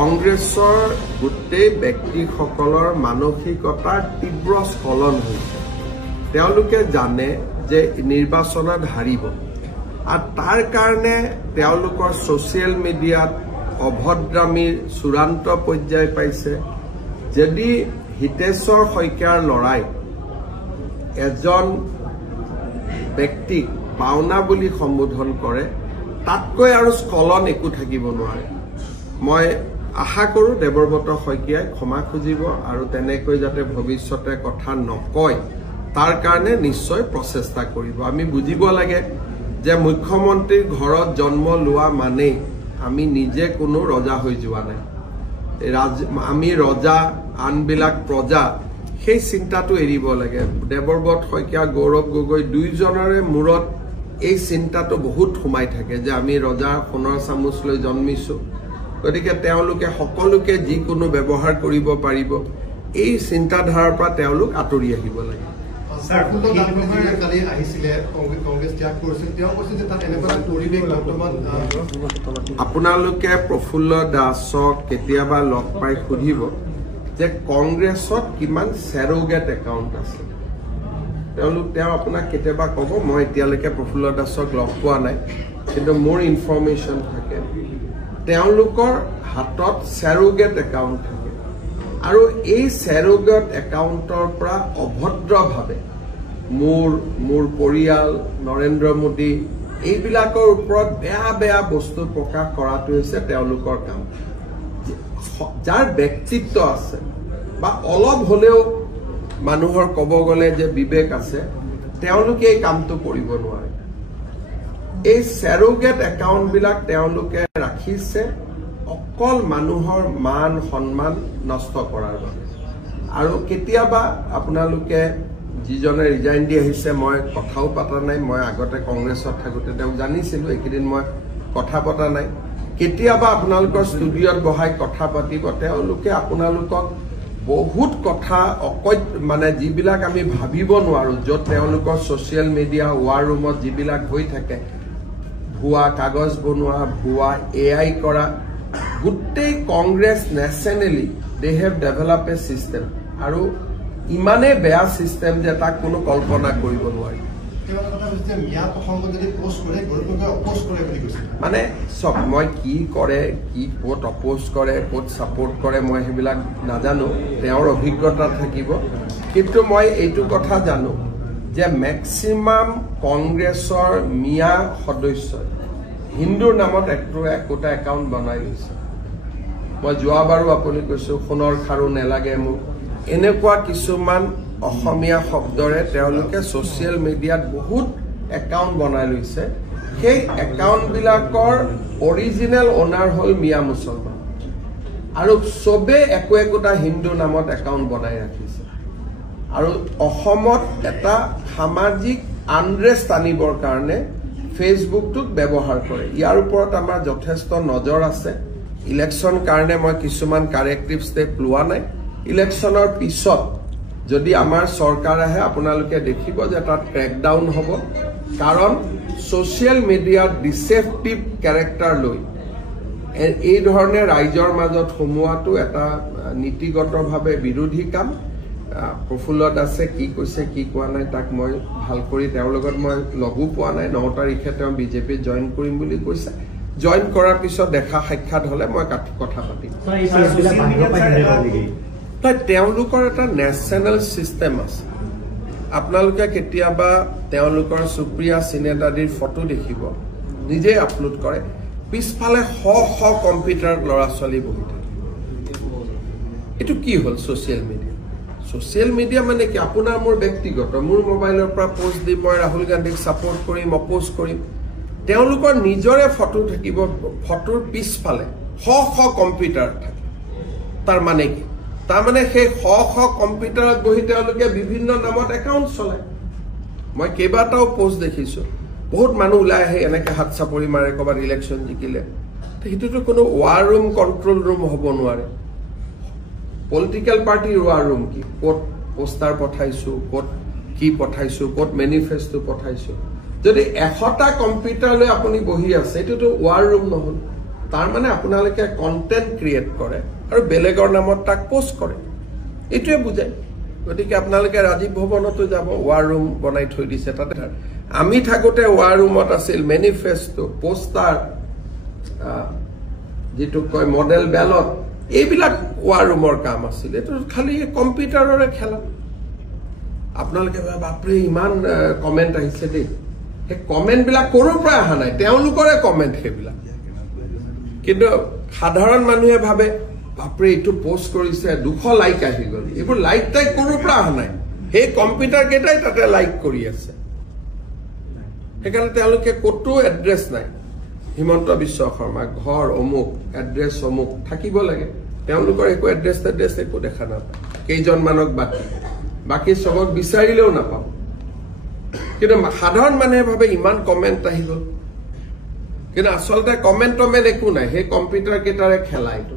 কংগ্ৰেছৰ গোটেই ব্যক্তিসকলৰ মানসিকতাৰ তীব্ৰ স্খলন হৈছে। তেওঁলোকে জানে যে নিৰ্বাচনত হাৰিব আৰু তাৰ কাৰণে তেওঁলোকৰ ছ'চিয়েল মিডিয়াত অভদ্ৰামীৰ চূড়ান্ত পৰ্যায় পাইছে। যদি হিতেশ্বৰ শইকীয়াৰ ল'ৰাই এজন ব্যক্তিক পাওনা বুলি সম্বোধন কৰে, তাতকৈ আৰু স্খলন একো থাকিব নোৱাৰে। মই আশা কৰোঁ দেৱব্ৰত শইকীয়াই ক্ষমা খুজিব আৰু তেনেকৈ যাতে ভৱিষ্যতে কথা নকয় তাৰ কাৰণে নিশ্চয় প্ৰচেষ্টা কৰিব। আমি বুজিব লাগে যে মুখ্যমন্ত্ৰীৰ ঘৰত জন্ম লোৱা মানেই আমি নিজে কোনো ৰজা হৈ যোৱা নাই। আমি ৰজা, আনবিলাক প্ৰজা, সেই চিন্তাটো এৰিব লাগে। দেৱব্ৰত শইকীয়া, গৌৰৱ গগৈ দুয়োজনৰে মূৰত এই চিন্তাটো বহুত সোমাই থাকে যে আমি ৰজাৰ সোণৰ চামুচ লৈ জন্মিছো, গতিকে তেওঁলোকে সকলোকে যিকোনো ব্যৱহাৰ কৰিব পাৰিব। এই চিন্তাধাৰাৰ পৰা তেওঁলোক আঁতৰি আহিব লাগে। আপোনালোকে প্ৰফুল্ল দাসক কেতিয়াবা লগ পাই সুধিব যে কংগ্ৰেছত কিমান চেৰোগেট একাউণ্ট আছে। তেওঁ আপোনাক কেতিয়াবা ক'ব, মই এতিয়ালৈকে প্ৰফুল্ল দাসক লগ পোৱা নাই, কিন্তু মোৰ ইনফৰমেশ্যন থাকে তেওঁলোকৰ হাতত চেৰোগেট একাউণ্ট থাকে আৰু এই চেৰোগেট একাউণ্টৰ পৰা অভদ্ৰভাৱে মোৰ পৰিয়াল, নৰেন্দ্ৰ মোদী, এইবিলাকৰ ওপৰত বেয়া বেয়া বস্তু প্ৰকাশ কৰাটো হৈছে তেওঁলোকৰ কাম। যাৰ ব্যক্তিত্ব আছে বা অলপ হ'লেও মানুহৰ ক'ব গ'লে যে বিবেক আছে, তেওঁলোকে এই কামটো কৰিব নোৱাৰে। এই চেৰোগেট একাউণ্টবিলাক তেওঁলোকে ৰাখিছে অকল মানুহৰ মান সন্মান নষ্ট কৰাৰ বাবে। আৰু কেতিয়াবা আপোনালোকে যিজনে ৰিজাইন দি আহিছে, মই কথাও পতা নাই, মই আগতে কংগ্ৰেছত থাকোঁতে তেওঁক জানিছিলোঁ, এইকেইদিন মই কথা পতা নাই। কেতিয়াবা আপোনালোকৰ ষ্টুডিঅ'ত বহাই কথা পাতিব, তেওঁলোকে আপোনালোকক বহুত কথা মানে যিবিলাক আমি ভাবিব নোৱাৰোঁ, য'ত তেওঁলোকৰ ছ'চিয়েল মিডিয়া ৱাৰ ৰুমত যিবিলাক হৈ থাকে, ভুৱা কাগজ বনোৱা, ভুৱা AI কৰা, গোটেই Congress nationally they have develop a system, আৰু ইমানেই বেয়া ছিষ্টেম যে তাক কোনো কল্পনা কৰিব নোৱাৰি। মানে চব মই কি কৰে, কি ক'ত অপ'জ কৰে, ক'ত ছাপোৰ্ট কৰে, মই সেইবিলাক নাজানো, তেওঁৰ অভিজ্ঞতা থাকিব। কিন্তু মই এইটো কথা জানো যে মেক্সিমাম কংগ্ৰেছৰ মিয়া সদস্যই হিন্দুৰ নামত একোটা একাউণ্ট বনাই লৈছে। মই যোৱাবাৰো আপুনি কৈছোঁ, সোণৰ খাৰু নেলাগে মোক, এনেকুৱা কিছুমান অসমীয়া শব্দৰে তেওঁলোকে ছ'চিয়েল মিডিয়াত বহুত একাউণ্ট বনাই লৈছে। সেই একাউণ্টবিলাকৰ অৰিজিনেল অ'নাৰ হ'ল মিয়া মুছলমান, আৰু চবেই একোটা হিন্দু নামত একাউণ্ট বনাই ৰাখিছে। আৰু অসমত এটা সামাজিক আনৰেষ্ট আনিবৰ কাৰণে ফেচবুকটোক ব্যৱহাৰ কৰে। ইয়াৰ ওপৰত আমাৰ যথেষ্ট নজৰ আছে। ইলেকশ্যন কাৰণে মই কিছুমান কাৰেক্টিভ ষ্টেপ লোৱা নাই। ইলেকশ্যনৰ পিছত যদি আমাৰ চৰকাৰ আহে, আপোনালোকে দেখিব যে তাত ক্ৰেকডাউন হ'ব। কাৰণ ছ'চিয়েল মিডিয়াত ডিচেপ্টিভ কেৰেক্টাৰ লৈ এই ধৰণে ৰাইজৰ মাজত সোমোৱাটো এটা নীতিগতভাৱে বিৰোধী কাম। প্ৰফুল্ল দাসে কি কৈছে কি কোৱা নাই তাক মই ভাল কৰি, তেওঁৰ লগত মই লগো পোৱা নাই। 9 তাৰিখে তেওঁ বিজেপিত জইন কৰিম বুলি কৈছে। জইন কৰাৰ পিছত দেখা সাক্ষাৎ হ'লে মই কথা পাতিম। তেওঁলোকৰ এটা নেশ্যনেল ছিষ্টেম আছে। আপোনালোকে কেতিয়াবা তেওঁলোকৰ সুপ্ৰিয়া চিনেদাদিৰ ফটো দেখিব, নিজেই আপলোড কৰে, পিছফালে শ কম্পিউটাৰত ল'ৰা ছোৱালী বহি থাকে। এইটো কি হ'ল ছ'চিয়েল মিডিয়া? ছ'চিয়েল মিডিয়া মানে কি? আপোনাৰ মোৰ ব্যক্তিগত, মোৰ মোবাইলৰ পৰা পোষ্ট দিম, মই ৰাহুল গান্ধীক ছাপোৰ্ট কৰিম, অপ'জ কৰিম। তেওঁলোকৰ নিজৰে ফটো থাকিব, ফটোৰ পিছফালে শ কম্পিউটাৰ থাকে। তাৰ মানে কি? তাৰমানে সেই শ কম্পিউটাৰত বহি তেওঁলোকে বিভিন্ন নামত একাউণ্ট চলায়। মই কেইবাটাও পোষ্ট দেখিছোঁ, বহুত মানুহ ওলাই আহে এনেকৈ হাত চাপৰি মাৰে ক'ৰবাত ইলেকশ্যন জিকিলে। সেইটোতো কোনো ৱাৰ ৰুম, কণ্ট্ৰল ৰুম হ'ব নোৱাৰে। পলিটিকেল পাৰ্টিৰ ৱাৰ ৰুম কি? ক'ত পোষ্টাৰ পঠাইছোঁ, ক'ত কি পঠাইছোঁ, ক'ত মেনিফেষ্টো পঠাইছোঁ। যদি 100টা কম্পিউটাৰ লৈ আপুনি বহি আছে, এইটোতো ৱাৰ ৰুম নহ'ল। তাৰ মানে আপোনালোকে কন্টেন্ট ক্ৰিয়েট কৰে আৰু বেলেগৰ নামত তাক পোষ্ট কৰে এইটোৱে বুজায় গতিকে আপোনালোকে ৰাজীৱ ভৱনতো যাব ৱাৰ ৰুম বনাই থৈ দিছে তাতে আমি থাকোতে ৱাৰ ৰুমত আছিল মেনিফেষ্টো পোষ্টাৰ যেটো কয় মডেল বেলট এইবিলাক ৱাৰ ৰুমৰ কাম আছিল এটো খালি কম্পিউটাৰৰে খেলা আপোনালোকে বাপৰে ইমান কমেন্ট আহিছে দেই এই কমেন্ট বিলাক ক'ৰ পৰা অহা নাই তেওঁলোকৰে কমেন্ট হেবিলাক কিন্তু সাধাৰণ মানুহে ভাবে বাপৰে এটো পোষ্ট কৰিছে 200 লাইক আহি গল এইবোৰ লাইক টাইক ক'ৰ পৰা অহা নাই এই কম্পিউটাৰ কেইটাই তাতে লাইক কৰি আছে সেইকাৰণে তেওঁলোকে ক'তো এড্ৰেছ নাই হিমন্ত বিশ্ব শৰ্মা ঘৰ অমুক এড্ৰেছ অমুক থাকিব লাগে তেওঁলোকৰ একো এড্ৰেছ একো দেখা নাপায় কেইজন মানক বাকি সবক বিচাৰিলেও নাপাও কিন্তু সাধাৰণ মানুহে ভাবে ইমান কমেন্ট আহিব কিন্তু আচলতে কমেন্ট একো নাই সেই কম্পিউটাৰ কেইটাৰে খেলা এইটো